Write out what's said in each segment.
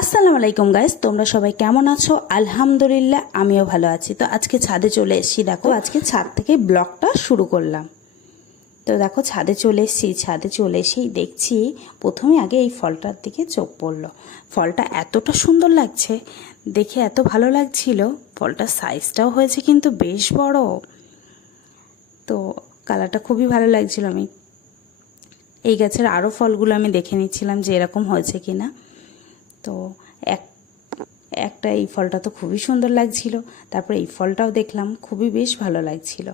আসসালামু আলাইকুম গাইস তোমরা সবাই কেমন আছো? আলহামদুলিল্লাহ, আমিও ভালো আছি। তো আজকে ছাদে চলে এসেছি, দেখো। আজকে ছাদ থেকে ব্লগটা শুরু করলাম। তো দেখো, ছাদে চলে এসেছি, ছাদে চলে এসেই দেখছি, প্রথমে আগে এই ফলটার দিকে চোখ পড়ল। ফলটা এতটা সুন্দর লাগছে, দেখে এত ভালো লাগছিল। ফলটার সাইজটাও হয়েছে কিন্তু বেশ বড়। তো কালারটা খুবই ভালো লাগছিল। আমি এই গাছের আরও ফলগুলো আমি দেখে নিচ্ছিলাম যে এরকম হয়েছে কিনা। না তো এক একটা এই ফলটা তো খুবই সুন্দর লাগছিল। তারপর এই ফলটাও দেখলাম খুবই বেশ ভালো লাগছিল।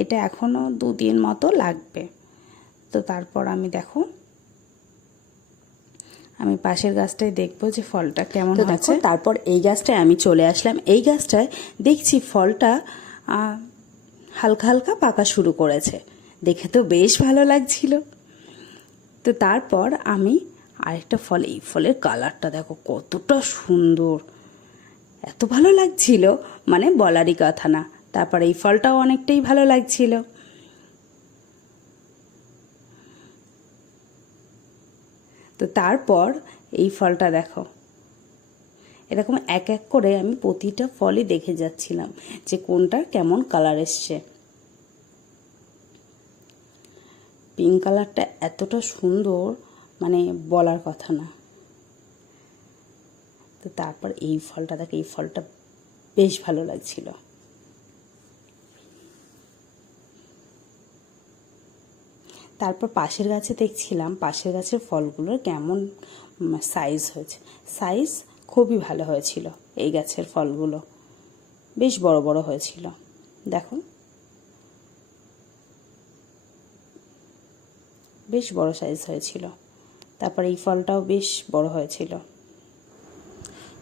এটা এখনও দুদিন মতো লাগবে। তো তারপর আমি দেখো আমি পাশের গাছটায় দেখব যে ফলটা কেমন হচ্ছে তারপর এই গাছটায় আমি চলে আসলাম। এই গাছটায় দেখছি ফলটা হালকা হালকা পাকা শুরু করেছে। দেখে তো বেশ ভালো লাগছিল। তো তারপর আমি আরেকটা ফল, এই ফলের কালারটা দেখো কতটা সুন্দর। এত ভালো লাগছিল মানে বলারই কথা না। তারপর এই ফলটাও অনেকটাই ভালো লাগছিল। তো তারপর এই ফলটা দেখো। এরকম এক এক করে আমি প্রতিটা ফলই দেখে যাচ্ছিলাম যে কোনটা কেমন কালার এসছে। পিঙ্ক কালারটা এতটা সুন্দর মানে বলার কথা না। তো তারপর এই ফলটা, দেখো, এই ফলটা বেশ ভালো লাগছিল। তারপর পাশের গাছে দেখছিলাম, পাশের গাছের ফলগুলোর কেমন সাইজ হয়েছে। সাইজ খুবই ভালো হয়েছিল এই গাছের ফলগুলো। বেশ বড় বড় হয়েছিল। দেখো। বেশ বড় সাইজ হয়েছিল। তারপর এই ফলটাও বেশ বড় হয়েছিল।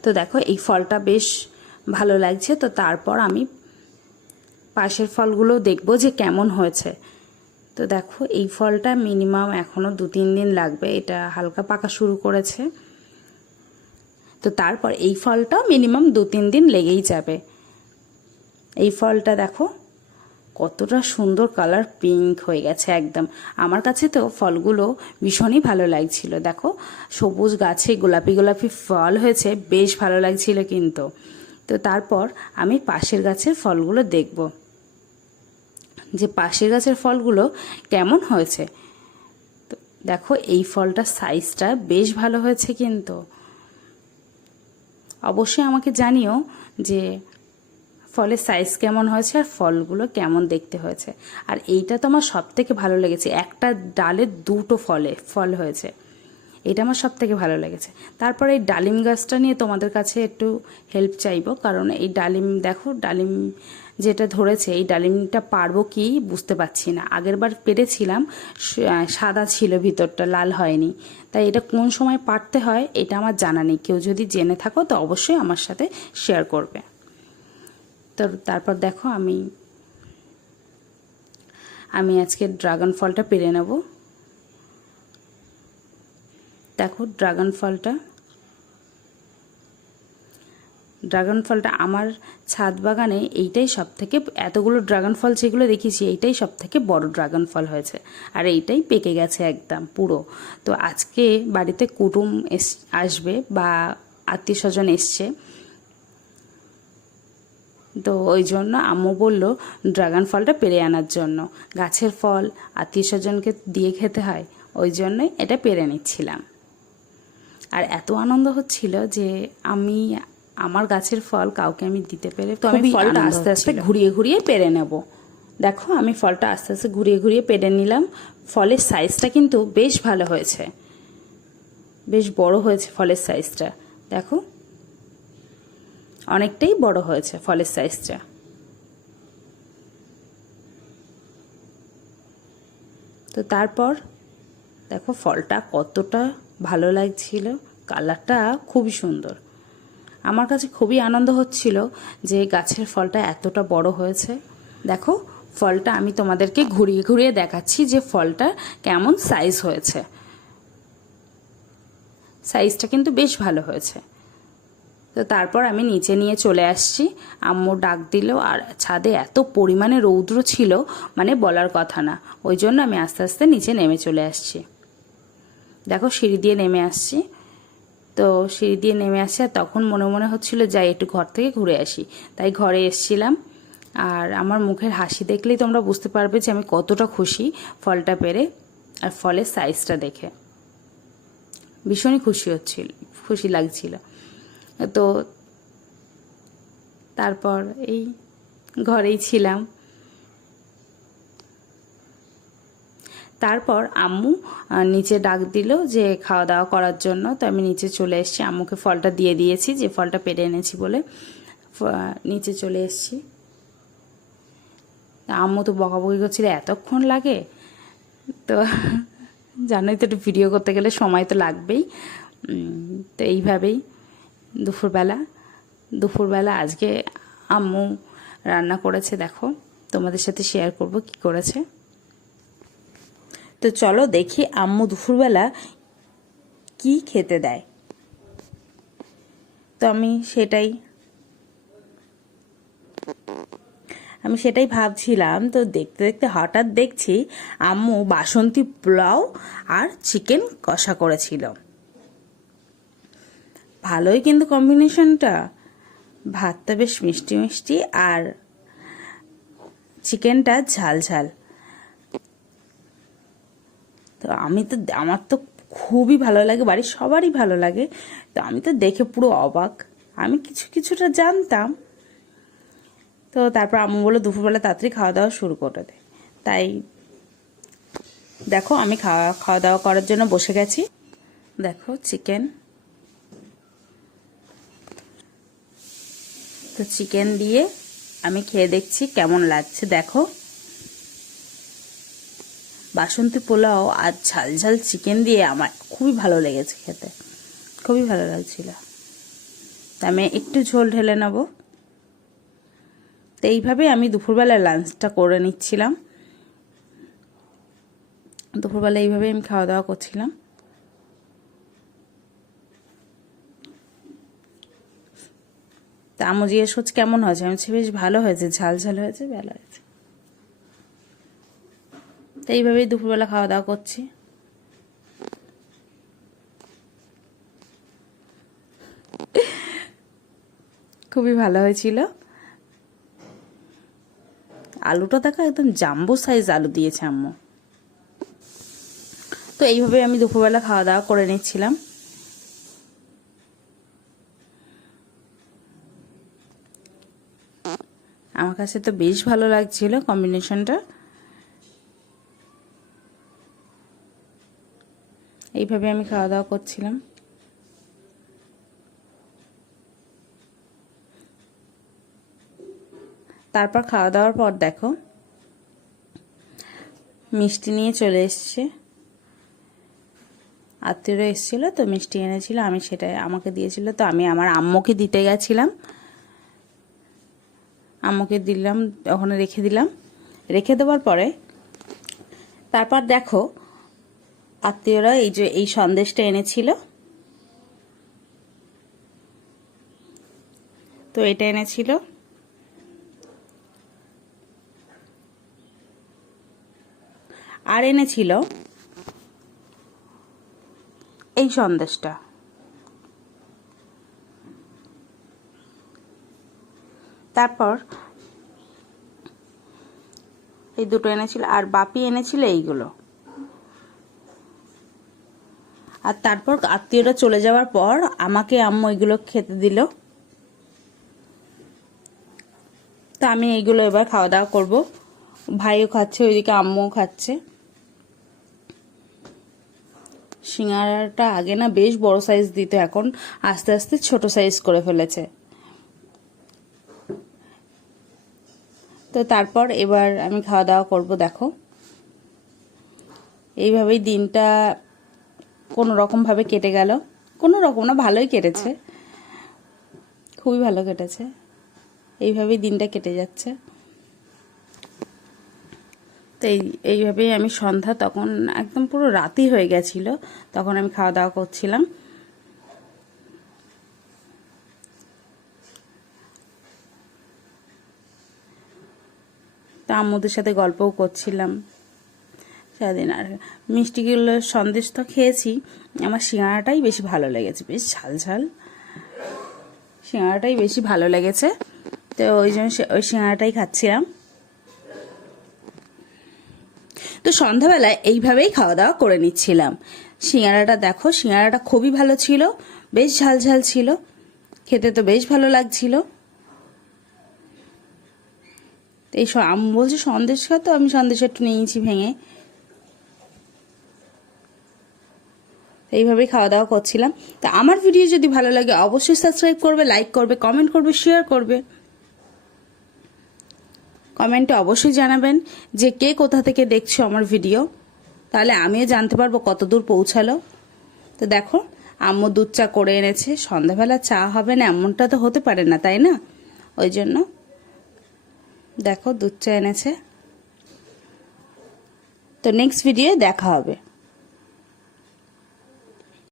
তো দেখো, এই ফলটা বেশ ভালো লাগছে। তো তারপর আমি পাশের ফলগুলো দেখব যে কেমন হয়েছে। তো দেখো, এই ফলটা মিনিমাম এখনও দু তিন দিন লাগবে। এটা হালকা পাকা শুরু করেছে। তো তারপর এই ফলটা মিনিমাম দু তিন দিন লেগেই যাবে। এই ফলটা দেখো কতটা সুন্দর কালার পিঙ্ক হয়ে গেছে একদম। আমার কাছে তো ফলগুলো ভীষণই ভালো লাগছিল। দেখো, সবুজ গাছে গোলাপি গোলাপি ফল হয়েছে, বেশ ভালো লাগছিল কিন্তু। তো তারপর আমি পাশের গাছের ফলগুলো দেখব। যে পাশের গাছের ফলগুলো কেমন হয়েছে? তো দেখো, এই ফলটার সাইজটা বেশ ভালো হয়েছে কিন্তু। অবশ্যই আমাকে জানিও যে ফলের সাইজ কেমন হয়েছে আর ফলগুলো কেমন দেখতে হয়েছে। আর এইটা তো আমার সব থেকে ভালো লেগেছে। একটা ডালে দুটো ফলে, ফল হয়েছে। এটা আমার সব থেকে ভালো লেগেছে। তারপর এই ডালিম গাছটা নিয়ে তোমাদের কাছে একটু হেল্প চাইব। কারণ এই ডালিম, দেখো, ডালিম যেটা ধরেছে, এই ডালিমটা পারব কি বুঝতে পারছি না। আগের বার পেরেছিলাম সাদা ছিল, ভিতরটা লাল হয়নি। তাই এটা কোন সময় পারতে হয়, এটা আমার জানা নেই। কেউ যদি জেনে থাকো, তো অবশ্যই আমার সাথে শেয়ার করবে। তো তারপর দেখো আমি আমি আজকে ড্রাগন ফলটা পেরে নেব। দেখো ড্রাগন ফলটা ড্রাগন ফলটা আমার ছাদ বাগানে এইটাই সব থেকে এতগুলো ড্রাগন ফল যেগুলো দেখেছি এইটাই সব থেকে বড় ড্রাগন ফল হয়েছে। আর এইটাই পেকে গেছে একদম পুরো। তো আজকে বাড়িতে কুটুম এস, আসবে বা আত্মীয় স্বজন এসছে তো ওই জন্য আম্মু বলল ড্রাগন ফলটা পেরে আনার জন্য। গাছের ফল আত্মীয় স্বজনকে দিয়ে খেতে হয়। ওই জন্যই এটা পেরে নিচ্ছিলাম। আর এত আনন্দ হচ্ছিল যে আমি আমার গাছের ফল কাউকে আমি দিতে পেরে তো আমি ফলটা আস্তে আস্তে ঘুরিয়ে ঘুরিয়ে পেরে নেব। দেখো আমি ফলটা আস্তে আস্তে ঘুরিয়ে ঘুরিয়ে পেরে নিলাম। ফলের সাইজটা কিন্তু বেশ ভালো হয়েছে। বেশ বড় হয়েছে ফলের সাইজটা দেখো অনেকটাই বড় হয়েছে ফলের সাইজটা তো তারপর, দেখো ফলটা কতটা ভালো লাগছিল, কালারটা খুবই সুন্দর। আমার কাছে খুবই আনন্দ হচ্ছিল যে গাছের ফলটা এতটা বড় হয়েছে। দেখো, ফলটা আমি তোমাদেরকে ঘুরিয়ে ঘুরিয়ে দেখাচ্ছি যে ফলটা কেমন সাইজ হয়েছে। সাইজটা কিন্তু বেশ ভালো হয়েছে। তো তারপর আমি নিচে নিয়ে চলে আসছি। আম্মু ডাক দিল, আর ছাদে এত পরিমাণে রৌদ্র ছিল মানে বলার কথা না। ওই জন্য আমি আস্তে আস্তে নিচে নেমে চলে আসছি। দেখো সিঁড়ি দিয়ে নেমে আসছি। তো সিঁড়ি দিয়ে নেমে আসছে আর তখন মনে মনে হচ্ছিল, যাই একটু ঘর থেকে ঘুরে আসি। তাই ঘরে এসছিলাম। আর আমার মুখের হাসি দেখলেই তোমরা বুঝতে পারবে যে আমি কতটা খুশি ফলটা পেরে, আর ফলের সাইজটা দেখে। ভীষণই খুশি হচ্ছিল, খুশি লাগছিল। তো তারপর এই ঘরেই ছিলাম। তারপর আম্মু নিচে ডাক দিল যে খাওয়া দাওয়া করার জন্য। তো আমি নিচে চলে এসেছি। আম্মুকে ফলটা দিয়ে দিয়েছি যে ফলটা পেরে এনেছি বলে। নিচে চলে এসেছি। আম্মু তো বকাবকি করছিল, এতক্ষণ লাগে? তো জানোই তো একটু ভিডিও করতে গেলে সময় তো লাগবেই। তো এইভাবেই দুপুরবেলা। দুপুরবেলা আজকে আম্মু রান্না করেছে, দেখো। তোমাদের সাথে শেয়ার করব কি করেছে। তো চলো দেখি আম্মু দুপুরবেলা কি খেতে দেয়। তো আমি সেটাই আমি সেটাই ভাবছিলাম। তো দেখতে দেখতে হঠাৎ দেখছি আম্মু বাসন্তী পোলাও আর চিকেন কষা করেছিল। ভালোই কিন্তু কম্বিনেশনটা ভাতটা বেশ মিষ্টি মিষ্টি আর চিকেনটা ঝাল ঝাল। তো আমি তো আমার তো খুবই ভালো লাগে, বাড়ির সবারই ভালো লাগে। তো আমি তো দেখে পুরো অবাক। আমি কিছু কিছুটা জানতাম। তো তারপর আম্মু বলল, দুপুরবেলা তাড়াতাড়ি খাওয়া দাওয়া শুরু করে দে। তাই দেখো, আমি খাওয়া খাওয়া দাওয়া করার জন্য বসে গেছি। দেখো চিকেন তো চিকেন দিয়ে আমি খেয়ে দেখছি কেমন লাগছে। দেখো। বাসন্তী পোলাও আর ঝাল ঝাল চিকেন দিয়ে আমার খুবই ভালো লেগেছে খেতে। খুবই ভালো লাগছিল। তা আমি একটু ঝোল ঢেলে নেব। তো এইভাবে আমি দুপুরবেলা লাঞ্চটা করে নিচ্ছিলাম। দুপুরবেলা এইভাবে আমি খাওয়া দাওয়া করছিলাম। তা আমু জিজ্ঞেস কেমন হয়েছে? আমি বেশ ভালো হয়েছে, ঝাল ঝাল হয়েছে ভালো হয়েছে। তো এইভাবেই দুপুরবেলা খাওয়া দাওয়া করছি। খুবই ভালো হয়েছিল। আলুটা দেখো, একদম জাম্বো সাইজ আলু দিয়েছে আম্মু। তো এইভাবে আমি দুপুরবেলা খাওয়া দাওয়া করে নিচ্ছিলাম আমার কাছে তো বেশ ভালো লাগছিল কম্বিনেশনটা এইভাবে আমি খাওয়া দাওয়া করছিলাম। তারপর খাওয়া দাওয়ার পর দেখো, মিষ্টি নিয়ে চলে এসছে। আত্মীয়রা এসেছিল, তো মিষ্টি এনেছিল, আমি সেটা আমাকে দিয়েছিল, তো আমি আমার আম্মুকে দিতে গেছিলাম। আম্মুকে দিলাম, ওখানে রেখে দিলাম। রেখে দেওয়ার পরে, তারপর দেখো, আত্মীয়রা এই যে, এই সন্দেশটা এনেছিল। তো এটা এনেছিল। আর এনেছিল এই সন্দেশটা। তারপর এই দুটো এনেছিল, আর বাপি এনেছিল এইগুলো। আর তারপর আত্মীয়রা চলে যাওয়ার পর আমাকে আম্মু এগুলো খেতে দিল। তো আমি এইগুলো এবার খাওয়া দাওয়া করব। ভাইও খাচ্ছে, ওইদিকে আম্মুও খাচ্ছে। সিঙ্গারাটা আগে না বেশ বড় সাইজ দিত, এখন আস্তে আস্তে ছোট সাইজ করে ফেলেছে। তো তারপর এবার আমি খাওয়া দাওয়া করব, দেখো। এইভাবেই দিনটা কোনো রকমভাবে কেটে গেল। কোনো রকম না, ভালোই কেটেছে। খুবই ভালো কেটেছে। এইভাবেই দিনটা কেটে যাচ্ছে। তো এই, এইভাবেই আমি সন্ধ্যা, তখন একদম পুরো রাতই হয়ে গেছিল। তখন আমি খাওয়া দাওয়া করছিলাম। আম্মুদের সাথে গল্পও করছিলাম। সারাদিন আর মিষ্টিগুলো সন্দেশ তো খেয়েছি। আমার সিঙ্গাড়াটাই বেশি ভালো লেগেছে। বেশ ঝাল ঝাল। সিঙ্গাড়াটাই বেশি ভালো লেগেছে। তো ওই জন্য ওই সিঙ্গাড়াটাই খাচ্ছিলাম। তো সন্ধ্যাবেলায় এইভাবেই খাওয়া দাওয়া করে নিচ্ছিলাম। সিঙ্গাড়াটা দেখো সিঙ্গাড়াটা খুবই ভালো ছিল। বেশ ঝাল ঝাল ছিল। খেতে তো বেশ ভালো লাগছিল। তো এই আম বলছে সন্দেশ খা তো, আমি সন্দেশ একটু নিয়েছি ভেঙে। এইভাবেই খাওয়া দাওয়া করছিলাম। তো আমার ভিডিও যদি ভালো লাগে, অবশ্যই সাবস্ক্রাইব করবে লাইক করবে কমেন্ট করবে শেয়ার করবে। কমেন্টে অবশ্যই জানাবেন যে কে কোথা থেকে দেখছ আমার ভিডিও। তাহলে আমিও জানতে পারব কত দূর পৌঁছালো। তো দেখো, আম্মু দুধ চা করে এনেছে। সন্ধ্যাবেলা চা হবে না, এমনটা তো হতে পারে না, তাই না? ওই জন্য দেখো দুধ চা এনেছে। তো নেক্সট ভিডিও দেখা হবে।